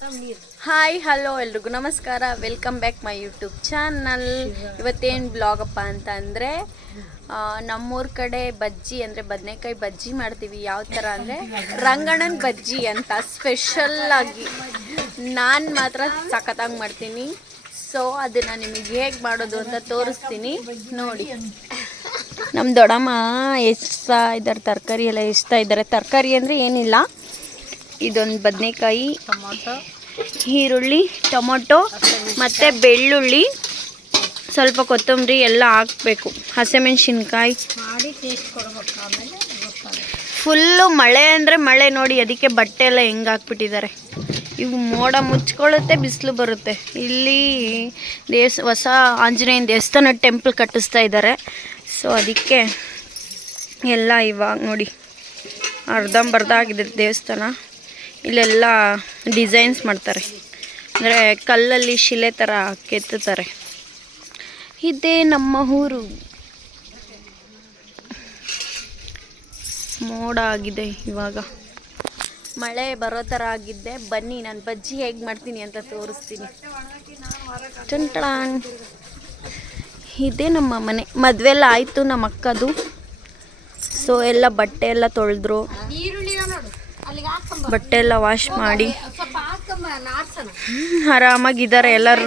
Hi hello ಎಲ್ರಿಗೂ ನಮಸ್ಕಾರ, welcome back my YouTube channel. ಇವತ್ತೇನು ಬ್ಲಾಗಪ್ಪ ಅಂತ ಅಂದರೆ ನಮ್ಮೂರ ಕಡೆ ಬಜ್ಜಿ ಅಂದರೆ ಬದನೆಕಾಯಿ ಬಜ್ಜಿ ಮಾಡ್ತೀವಿ. ಯಾವ ಥರ ಅಂದರೆ ರಂಗಣ್ಣನ ಬಜ್ಜಿ ಅಂತ ಸ್ಪೆಷಲ್ಲಾಗಿ ನಾನು ಮಾತ್ರ ಸಖತ್ತಾಗಿ ಮಾಡ್ತೀನಿ. ಸೊ ಅದನ್ನು ನಿಮಗೆ ಹೇಗೆ ಮಾಡೋದು ಅಂತ ತೋರಿಸ್ತೀನಿ ನೋಡಿ. ನಮ್ಮ ದೊಡ್ಡಮ್ಮ ಎಷ್ಟ್ತಾ ಇದ್ದಾರೆ, ತರಕಾರಿ ಎಲ್ಲ ಎಷ್ಟ್ತಾ ಇದ್ದಾರೆ. ತರಕಾರಿ ಅಂದರೆ ಏನಿಲ್ಲ, ಇದೊಂದು ಬದನೆಕಾಯಿ, ಈರುಳ್ಳಿ, ಟೊಮೊಟೊ ಮತ್ತು ಬೆಳ್ಳುಳ್ಳಿ, ಸ್ವಲ್ಪ ಕೊತ್ತಂಬರಿ ಎಲ್ಲ ಹಾಕಬೇಕು, ಹಸಿಮೆಣ್ಸಿನ್ಕಾಯಿ ಮಾಡಿ ಟೇಸ್ಟ್ ಕೊಡಬೇಕು. ಆಮೇಲೆ ಫುಲ್ಲು ಮಳೆ ಅಂದರೆ ಮಳೆ ನೋಡಿ, ಅದಕ್ಕೆ ಬಟ್ಟೆ ಎಲ್ಲ ಹೆಂಗೆ ಹಾಕ್ಬಿಟ್ಟಿದ್ದಾರೆ. ಇವು ಮೋಡ ಮುಚ್ಕೊಳ್ಳುತ್ತೆ, ಬಿಸಿಲು ಬರುತ್ತೆ. ಇಲ್ಲಿ ಹೊಸ ಆಂಜನೇಯನ ದೇವಸ್ಥಾನ ಟೆಂಪಲ್ ಕಟ್ಟಿಸ್ತಾ ಇದ್ದಾರೆ. ಸೊ ಅದಕ್ಕೆ ಎಲ್ಲ ಇವಾಗ ನೋಡಿ ಅರ್ಧಂಬರ್ಧ ಆಗಿದೆ ದೇವಸ್ಥಾನ. ಇಲ್ಲೆಲ್ಲ ಡಿಸೈನ್ಸ್ ಮಾಡ್ತಾರೆ, ಅಂದರೆ ಕಲ್ಲಲ್ಲಿ ಶಿಲೆ ಥರ ಕೆತ್ತುತ್ತಾರೆ. ಇದೇ ನಮ್ಮ ಊರು. ಮೋಡ ಆಗಿದೆ, ಇವಾಗ ಮಳೆ ಬರೋ ಥರ ಆಗಿದ್ದೆ. ಬನ್ನಿ ನಾನು ಬಜ್ಜಿ ಹೇಗೆ ಮಾಡ್ತೀನಿ ಅಂತ ತೋರಿಸ್ತೀನಿ. ಟಂಟಳಾನ್. ಇದೇ ನಮ್ಮ ಮನೆ. ಮದುವೆ ಎಲ್ಲ ಆಯಿತು ನಮ್ಮ ಅಕ್ಕದು. ಸೊ ಎಲ್ಲ ಬಟ್ಟೆ ಎಲ್ಲ ತೊಳೆದ್ರು, ಬಟ್ಟೆ ಎಲ್ಲ ವಾಶ್ ಮಾಡಿ ಆರಾಮಾಗಿದ್ದಾರೆ ಎಲ್ಲರೂ.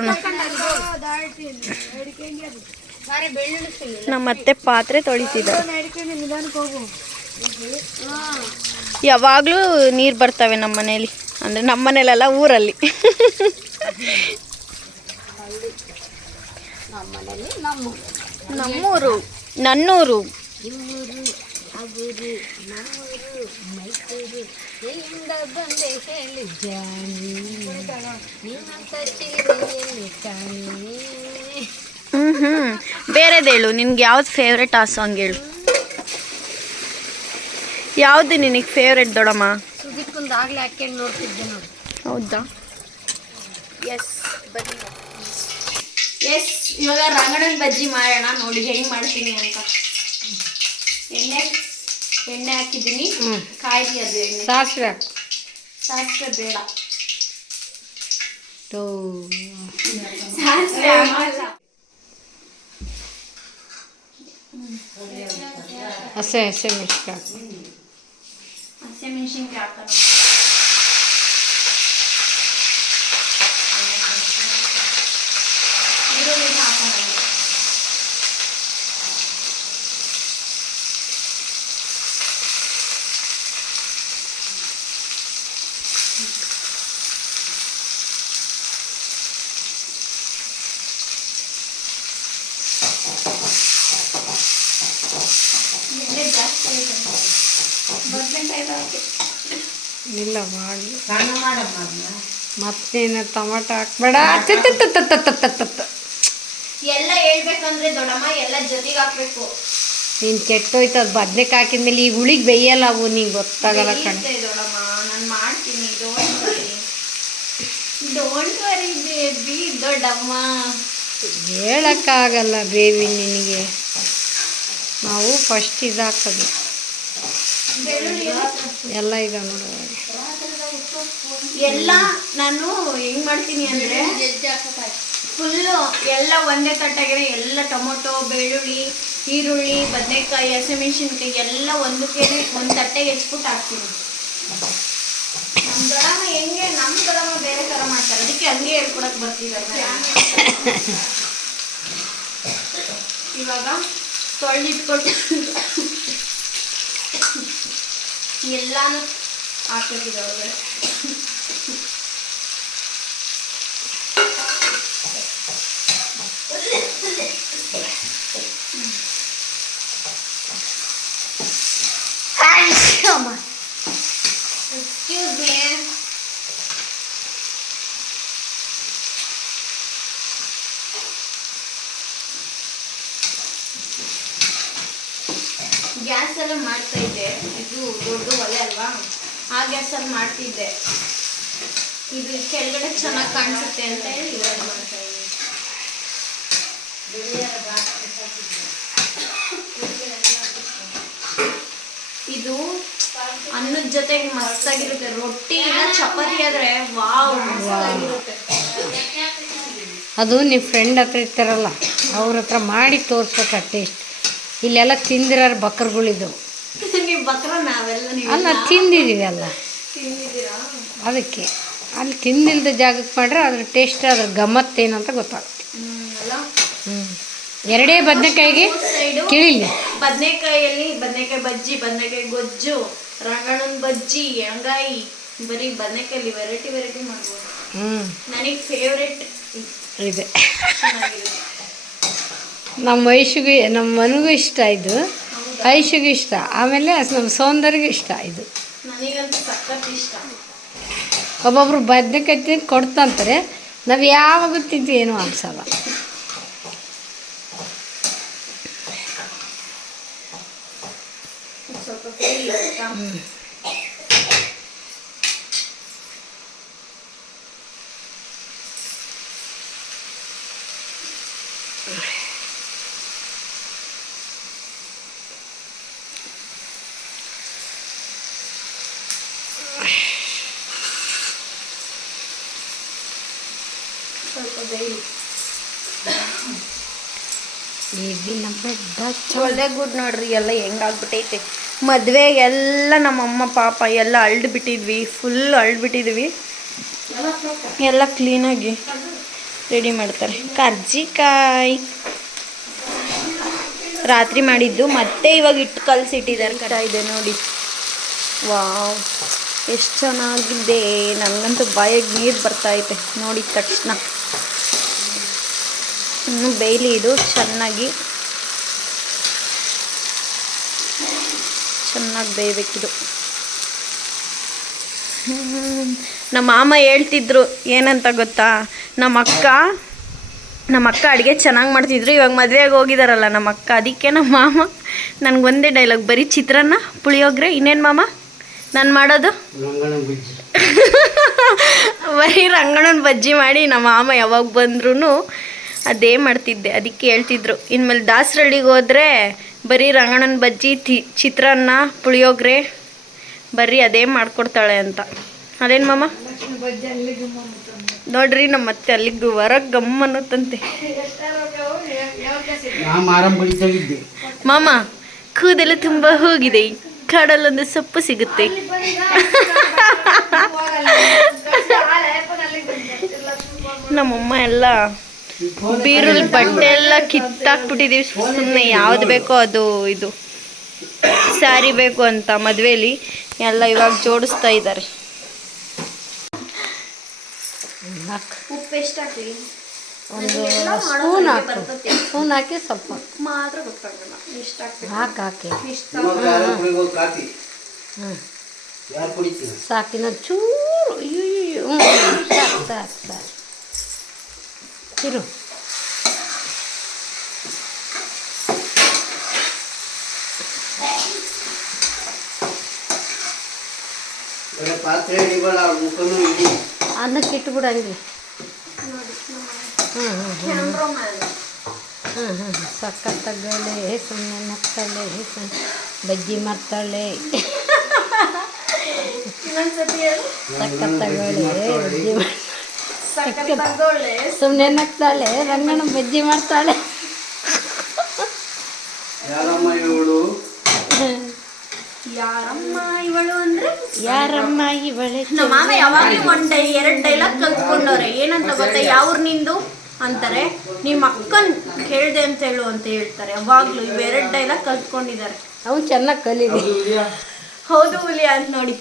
ನಮ್ಮತ್ತೆ ಪಾತ್ರೆ ತೊಳಿತಿದ್ದಾರೆ. ಯಾವಾಗಲೂ ನೀರು ಬರ್ತವೆ ನಮ್ಮ ಮನೇಲಿ, ಅಂದರೆ ನಮ್ಮ ಮನೇಲೆಲ್ಲ ಊರಲ್ಲಿ. ನಮ್ಮೂರು, ನನ್ನೂರು. ಬೇರೆದೇಳು, ನಿನ್ಗೆ ಯಾವ್ದು ಫೇವ್ರೆಟ್ ಆ ಸಾಂಗ್ ಹೇಳು. ಯಾವುದು ನಿನಗೆ ಫೇವ್ರೆಟ್ ದೊಡ್ಡಮ್ಮ? ಹೌದಾ? ಎಸ್ ಬನ್ನಿ. ಎಸ್, ಇವಾಗ ರಂಗಣ್ಣನ ಬಜ್ಜಿ ಮಾಡೋಣ ನೋಡಿ ಹೆಂಗೆ ಮಾಡ್ತೀನಿ ಅಂತ. ಎಣ್ಣೆ ಹಾಕಿದ್ದೀನಿ, ಕಾಯಿ ಅದು ಎಣ್ಣೆ. ಸಾಸಿವೆ ಬೇಡ, ಹಸಿಮೆಣಸಿನ್ಕಾಯಿ ಹಾಕೋಣ. ಈರುಳ್ಳಿನ ಹಾಕೋಣ. ಇಲ್ಲ ಮಾಡಿ ಮತ್ತೇನು ಟೊಮಟೊ ಹಾಕ್ಬೇಡ. ಎಲ್ಲ ಹೇಳ್ಬೇಕಂದ್ರೆ ದೊಡ್ಡಮ್ಮ ಎಲ್ಲ ಜೊತೆಗೆ ಹಾಕ್ಬೇಕು. ನೀನು ಕೆಟ್ಟೋಯ್ತದ ಬದ್ನೆಕಾಯಿ ಹಾಕಿದ್ಮೇಲೆ ಈ ಹುಳಿಗೆ ಬೇಯಲ್ಲ ಅವು, ನಿಂಗೆ ಗೊತ್ತಾಗಲ್ಲ ಕಣೆ. ದೊಡ್ಡಮ್ಮ ನಾನು ಮಾಡ್ತೀನಿ, ಡೋಂಟ್ ವರಿ ಬೇಬಿ. ದೊಡ್ಡಮ್ಮ ಹೇಳಕ್ಕಾಗಲ್ಲ ಬೇಬಿ ನಿನಗೆ. ನಾವು ಫಸ್ಟ್ ಇದು ಹಾಕೋದು ಎಲ್ಲ ಈಗ ನೋಡುವ ಎಲ್ಲ ನಾನು ಹೆಂಗ್ ಮಾಡ್ತೀನಿ ಅಂದರೆ ಫುಲ್ಲು ಎಲ್ಲ ಒಂದೇ ತಟ್ಟೆಗೆ ಎಲ್ಲ ಟೊಮೊಟೊ, ಬೆಳ್ಳುಳ್ಳಿ, ಈರುಳ್ಳಿ, ಬದನೆಕಾಯಿ, ಹಸಿಮೆಣ್ಸಿನ್ಕಾಯಿ ಎಲ್ಲ ಒಂದು ತಟ್ಟೆಗೆ ಹೆಚ್ಚಿಬಿಟ್ಟು ಹಾಕ್ತೀನಿ. ನಮ್ಮ ದೊಡ್ಡಮ್ಮ ಹೆಂಗೆ, ನಮ್ಮ ದೊಡ್ಡಮ್ಮ ಬೇರೆ ಥರ ಮಾಡ್ತಾರೆ, ಅದಕ್ಕೆ ಹಂಗೆ ಹೇಳ್ಕೊಡಕ್ಕೆ ಬರ್ತಿದ್ದಾರೆ. ಇವಾಗ ತೊಳೆದಿಟ್ಕೊಟ್ಟು ಎಲ್ಲಾನು ಹಾಕಿದೆ ಒಳಗಡೆ. Excuse me. ಗ್ಯಾಸಲ್ಲಿ ಮಾಡ್ತಾ ಇದ್ದೆ, ಇದು ದೊಡ್ಡ ಒಲೆ ಅಲ್ವಾ, ಆ ಗ್ಯಾಸಲ್ಲಿ ಮಾಡ್ತಿದ್ದೆ. ಇದು ಕೆಳಗಡೆ ಚೆನ್ನಾಗಿ ಕಾಣಿಸುತ್ತೆ ಅಂತ ಹೇಳಿ ಇವಾಗ ಮಾಡ್ತಾ ಇದ್ದೀನಿ. ಇದು ಅನ್ನದ ಜೊತೆಗೆ ಮಸ್ತಾಗಿರುತ್ತೆ. ರೊಟ್ಟಿ ಇಲ್ಲ ಚಪಾತಿ ಆದ್ರೆ ವಾವ್ ಮಸ್ತಾಗಿರುತ್ತೆ. ಅದು ನೀವು ಫ್ರೆಂಡ್ ಹತ್ರ ಇರ್ತಾರಲ್ಲ ಅವ್ರ ಹತ್ರ ಮಾಡಿ ತೋರಿಸ್ಬೇಕು ಟೇಸ್ಟ್. ಇಲ್ಲೆಲ್ಲ ತಿಂದಿರೋರು ಬಕ್ರಗಳಿದ್ದು ನೀವು ಬಕ್ರ ನಾವೆಲ್ಲ ಅಲ್ಲ ತಿಂದಿದ್ದೀವಿ ಅಲ್ಲ, ತಿಂದಿದ್ದೀರಾ? ಅದಕ್ಕೆ ಅಲ್ಲಿ ತಿಂದಿಲ್ದ ಜಾಗಕ್ಕೆ ಮಾಡ್ರೆ ಅದ್ರ ಟೇಸ್ಟ್ ಅದ್ರ ಗಮ್ಮತ್ತೇನಂತ ಗೊತ್ತಾಗುತ್ತೆ. ಅಲ್ಲ ಎರಡೇ ಬದನೆಕಾಯಿಗೆ ಕೇಳಿಲ್ಲ. ಬದನೆಕಾಯಲ್ಲಿ ಬದನೆಕಾಯಿ ಬಜ್ಜಿ, ಬದನೆಕಾಯಿ ಗೊಜ್ಜು, ರಂಗಣ್ಣನ ಬಜ್ಜಿ, ಎಣ್ಗಾಯಿ, ಬರೀ ಬದನೆಕಾಯಲ್ಲಿ ವೆರೈಟಿ ಮಾಡ್ಬೋದು. ನನಗೆ ಫೇವ್ರೆಟ್ ಇದೆ. ನಮ್ಮ ಐಶಿಗೂ ನಮ್ಮ ಮನೆಗೂ ಇಷ್ಟ ಇದು, ಐಶಿಗೂ ಇಷ್ಟ, ಆಮೇಲೆ ನಮ್ಮ ಸೌಂದರ್ಯಗೂ ಇಷ್ಟ ಇದು. ನನಗಂತೂ ಸಖತ್ ಇಷ್ಟ. ಒಬ್ಬೊಬ್ರು ಬದನೆಕಾಯಿ ತಿಂದು ಕೊಡ್ತಂತಾರೆ, ನಾವು ಯಾವಾಗ ತಿಂತೀವಿ ಏನೂ ಅನ್ಸಲ್ಲ. ಸ್ವಲ್ಪ ಬೇಯಿಲಿ. ಒಳ್ಳೆ ಗುಡ್ ನೋಡ್ರಿ, ಎಲ್ಲ ಹೆಂಗಾಗ್ಬಿಟ್ಟೈತೆ. ಮದುವೆಗೆಲ್ಲ ನಮ್ಮಮ್ಮ ಪಾಪ ಎಲ್ಲ ಅಳ್ದುಬಿಟ್ಟಿದ್ವಿ, ಫುಲ್ ಅಳ್ದುಬಿಟ್ಟಿದ್ವಿ. ಎಲ್ಲ ಕ್ಲೀನಾಗಿ ರೆಡಿ ಮಾಡ್ತಾರೆ. ಕರ್ಜಿಕಾಯಿ ರಾತ್ರಿ ಮಾಡಿದ್ದು ಮತ್ತೆ ಇವಾಗ ಇಟ್ಟು ಕಲಸಿಟ್ಟಿದ್ದಾರೆ. ಇದೆ ನೋಡಿ, ವಾವ್ ಎಷ್ಟು ಚೆನ್ನಾಗಿದೆ. ನನಗಂತೂ ಬಾಯಿಗೆ ನೀರು ಬರ್ತಾಯಿದೆ ನೋಡಿದ ತಕ್ಷಣ. ಇನ್ನು ಬೇಯ್ಲಿ ಇದು ಚೆನ್ನಾಗಿ ಬೇಯಬೇಕಿದು. ನಮ್ಮ ಮಾಮ ಹೇಳ್ತಿದ್ರು ಏನಂತ ಗೊತ್ತಾ, ನಮ್ಮ ಅಕ್ಕ ಅಡುಗೆ ಚೆನ್ನಾಗಿ ಮಾಡ್ತಿದ್ರು. ಇವಾಗ ಮದುವೆಗೆ ಹೋಗಿದಾರಲ್ಲ ನಮ್ಮ ಅಕ್ಕ, ಅದಕ್ಕೆ ನಮ್ಮ ಮಾಮ ನನಗೊಂದೇ ಡೈಲಾಗ್, ಬರೀ ಚಿತ್ರಾನ್ನ ಪುಳಿಯೋಗರೆ, ಇನ್ನೇನು ಮಾಮ ನಾನು ಮಾಡೋದು ಬರೀ ರಂಗಣ್ಣನ ಬಜ್ಜಿ ಮಾಡಿ ನಮ್ಮ ಮಾಮ ಯಾವಾಗ ಬಂದ್ರೂ ಅದೇ ಮಾಡ್ತಿದ್ದೆ. ಅದಕ್ಕೆ ಹೇಳ್ತಿದ್ರು ಇನ್ಮೇಲೆ ದಾಸರಳ್ಳಿಗೆ ಹೋದರೆ ಬರೀ ರಂಗಣ್ಣನ ಬಜ್ಜಿ, ಚಿತ್ರಾನ್ನ, ಪುಳಿಯೋಗರೆ ಬರೀ ಅದೇ ಮಾಡ್ಕೊಡ್ತಾಳೆ ಅಂತ. ಅದೇನು ಮಾಮ ನೋಡ್ರಿ, ನಮ್ಮ ಮತ್ತೆ ಅಲ್ಲಿಗೆ ಹೊರಗೆ ಗಮ್ಮ ಅನ್ನೋತ್ತಂತೆ. ಮಾಮ ಕೂದಲು ತುಂಬ ಹೋಗಿದೆ, ಕಾಡಲ್ಲೊಂದು ಸೊಪ್ಪು ಸಿಗುತ್ತೆ. ನಮ್ಮಮ್ಮ ಎಲ್ಲ ಬೀರುಲ್ ಬಟ್ಟೆ ಎಲ್ಲ ಕಿತ್ತಾಕ್ಬಿಟ್ಟಿದ್ದೀವಿ ಸುಮ್ಮನೆ. ಯಾವ್ದು ಬೇಕೋ ಅದು ಇದು ಸ್ಯಾರಿ ಬೇಕು ಅಂತ ಮದುವೆಲಿ ಎಲ್ಲ ಇವಾಗ ಜೋಡಿಸ್ತಾ ಇದ್ದಾರೆ. ಉಪ್ಪು ಎಷ್ಟು ಹಾಕಿ? ಒಂದು ಸ್ಪೂನ್ ಹಾಕಿ ಸ್ವಲ್ಪ ಮಾತ್ರ ಗೊತ್ತಾಗಲ್ಲ ಎಷ್ಟು ಹಾಕಿ ಸಾಕಿನ ಚೂರು ಸಾಕು ಇರು. ಅನ್ನಕ್ಕೆ ಇಟ್ಬಿಡಂಗೆ. ಸಕ್ಕತ್ತಾಗಳೆ ಸುಮ್ಮನೆ ನಗ್ತಾಳೆ, ಬಜ್ಜಿ ಮಾಡ್ತಾಳೆ. ಸಕ್ಕತ್ತಾಗಳೆ ಸುಮ್ಮನೆ ನಗ್ತಾಳೆ, ರಂಗಣ್ಣ ಬಜ್ಜಿ ಮಾಡ್ತಾಳೆ. ಯಾರಮ್ಮ ಇವಳು ಅಂದ್ರೆ ಯಾರಮ್ಮ ಇವಳೆ? ನಮ್ಮ ಮಾಮ ಯಾವಾಗಲೂ ಎರಡು ಡೈಲಾಗ್ ಕಲ್ತ್ಕೊಂಡವ್ರೆ. ಏನಂತ ಗೊತ್ತಾ, ಯಾವ್ರು ನಿಂದು ಅಂತಾರೆ, ನಿಮ್ಮ ಅಕ್ಕನ್ ಕೇಳ್ದೆ ಅಂತ ಹೇಳು ಅಂತ ಹೇಳ್ತಾರೆ. ಯಾವಾಗ್ಲೂ ಇವೆರಡು ಡೈಲಾಗ್ ಕಲ್ತ್ಕೊಂಡಿದ್ದಾರೆ. ಅವ್ನು ಚೆನ್ನಾಗಿ ಕಲೀಲಿ. ಹೌದು ಹುಲಿಯ ಅಂತ ನೋಡಿ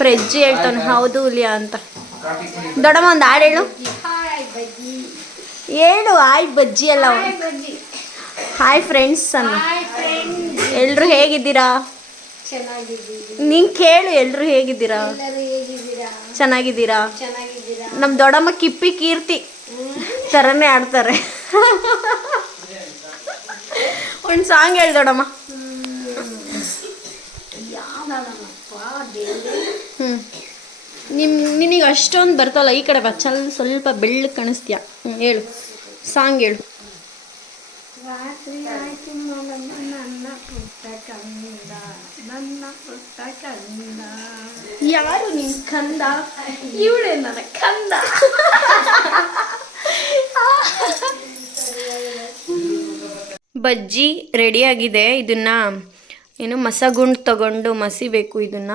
ಪ್ರಜ್ಜಿ ಹೇಳ್ತಾನೆ, ಹೌದು ಹುಲಿಯ ಅಂತ. ದೊಡ್ಡಮ್ಮ ಒಂದು ಹಾಡು ಹೇಳು. ಹೇಳು ಹಾಯ್ ಬಜ್ಜಿ ಅಲ್ಲ, ಹಾಯ್ ಫ್ರೆಂಡ್ಸ್ ಅನ್ನ. ಎಲ್ರು ಹೇಗಿದ್ದೀರಾ? ನೀನ್ ಕೇಳು, ಎಲ್ರು ಹೇಗಿದ್ದೀರಾ? ಚೆನ್ನಾಗಿದ್ದೀರಾ? ನಮ್ಮ ದೊಡ್ಡಮ್ಮ ಕಿಪ್ಪಿ ಕೀರ್ತಿ ಥರನೇ ಆಡ್ತಾರೆ. ಒಂದು ಸಾಂಗ್ ಹೇಳಿ ದೊಡ್ಡಮ್ಮ. ನಿನಗೆ ಅಷ್ಟೊಂದು ಬರ್ತಲ್ಲ, ಈ ಕಡೆ ಬಾ, ಸ್ವಲ್ಪ ಬೆಳ್ಳಗೆ ಕಾಣಿಸ್ತೀಯ. ಹೇಳು ಸಾಂಗ್ ಹೇಳು. ರಾತ್ರಿ ಆಯ್ತು ನನ್ನ ಪುಟ್ಟ ಕಂದ, ನನ್ನ ಪುಟ್ಟ ಕಂದ ಯಾರು ನಿನ್ ಕಂದ? ಇವಳೇ ನನ್ನ ಕಂದ. ಬಜ್ಜಿ ರೆಡಿಯಾಗಿದೆ. ಇದನ್ನ ಏನು ಮಸಗುಂಡು ತಗೊಂಡು ಮಸಿಬೇಕು. ಇದನ್ನ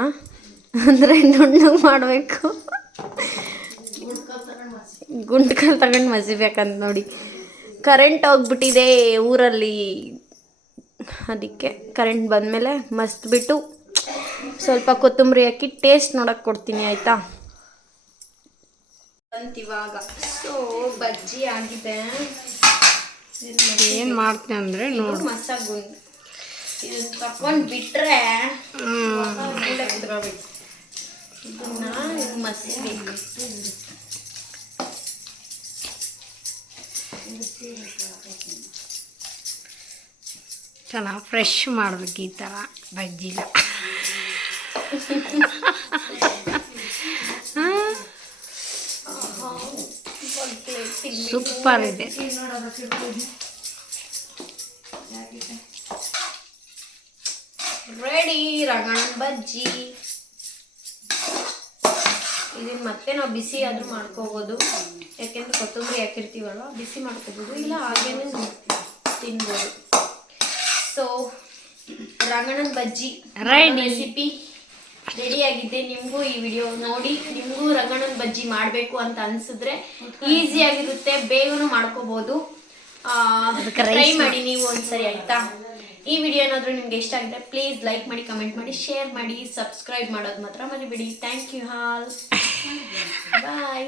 ಅಂದರೆ ನುಣ್ಣಗೆ ಮಾಡಬೇಕು. ಗುಂಡ್ಕಲ್ ತಗೊಂಡು ಮಸಿಬೇಕಂತ ನೋಡಿ. ಕರೆಂಟ್ ಹೋಗ್ಬಿಟ್ಟಿದೆ ಊರಲ್ಲಿ, ಅದಕ್ಕೆ ಕರೆಂಟ್ ಬಂದಮೇಲೆ ಮಸ್ತ್ಬಿಟ್ಟು ಸ್ವಲ್ಪ ಕೊತ್ತಂಬರಿ ಹಾಕಿ ಟೇಸ್ಟ್ ನೋಡಕ್ಕೆ ಕೊಡ್ತೀನಿ, ಆಯಿತಾ? ಬಂತಿವಾಗ. ಸೊ ಬಜ್ಜಿ ಆಗಿದೆ. ಏನು ಮಾಡ್ತೀನಿ ಅಂದರೆ ನೋಡು, ಮಸಗುಂಡು ಇದನ್ನ ತಕೊಂಡು ಬಿಟ್ರೆ ಇದನ್ನ ಮಸಿಬೇಕು. ಚೆನ್ನಾಗಿ ಫ್ರೆಶ್ ಮಾಡ್ಬೇಕು ಈ ಥರ ಬಜ್ಜಿನ. ಸೂಪರ್ ಇದೆ. ರೆಡಿ ರಂಗಣ ಬಜ್ಜಿ. ಇದನ್ನ ಮತ್ತೆ ನಾವು ಬಿಸಿ ಆದ್ರೂ ಮಾಡ್ಕೋಬಹುದು, ಯಾಕೆಂದ್ರೆ ಕೊತ್ತಂಬರಿ ಹಾಕಿರ್ತೀವಲ್ವ, ಬಿಸಿ ಮಾಡ್ಕೋಬಹುದು, ಇಲ್ಲ ಹಾಗೇನೆ ತಿನ್ಬೋದು. ಸೊ ರಂಗಣದ ಬಜ್ಜಿ ರೆಸಿಪಿ ರೆಡಿ ಆಗಿದೆ. ನಿಮಗೂ ಈ ವಿಡಿಯೋ ನೋಡಿ ನಿಮಗೂ ರಂಗಣದ ಬಜ್ಜಿ ಮಾಡಬೇಕು ಅಂತ ಅನ್ಸಿದ್ರೆ ಈಸಿ ಆಗಿರುತ್ತೆ, ಬೇಗನೂ ಮಾಡ್ಕೋಬಹುದು. ಟ್ರೈ ಮಾಡಿ ನೀವು ಒಂದ್ಸರಿ, ಆಯ್ತಾ? ಈ ವಿಡಿಯೋ ಏನಾದರೂ ನಿಮ್ಗೆ ಇಷ್ಟ ಆಗಿದ್ರೆ ಪ್ಲೀಸ್ ಲೈಕ್ ಮಾಡಿ, ಕಮೆಂಟ್ ಮಾಡಿ, ಶೇರ್ ಮಾಡಿ, ಸಬ್ಸ್ಕ್ರೈಬ್ ಮಾಡೋದು ಮಾತ್ರ ಮರಿಬೇಡಿ. Thank you all. ಬಾಯ್.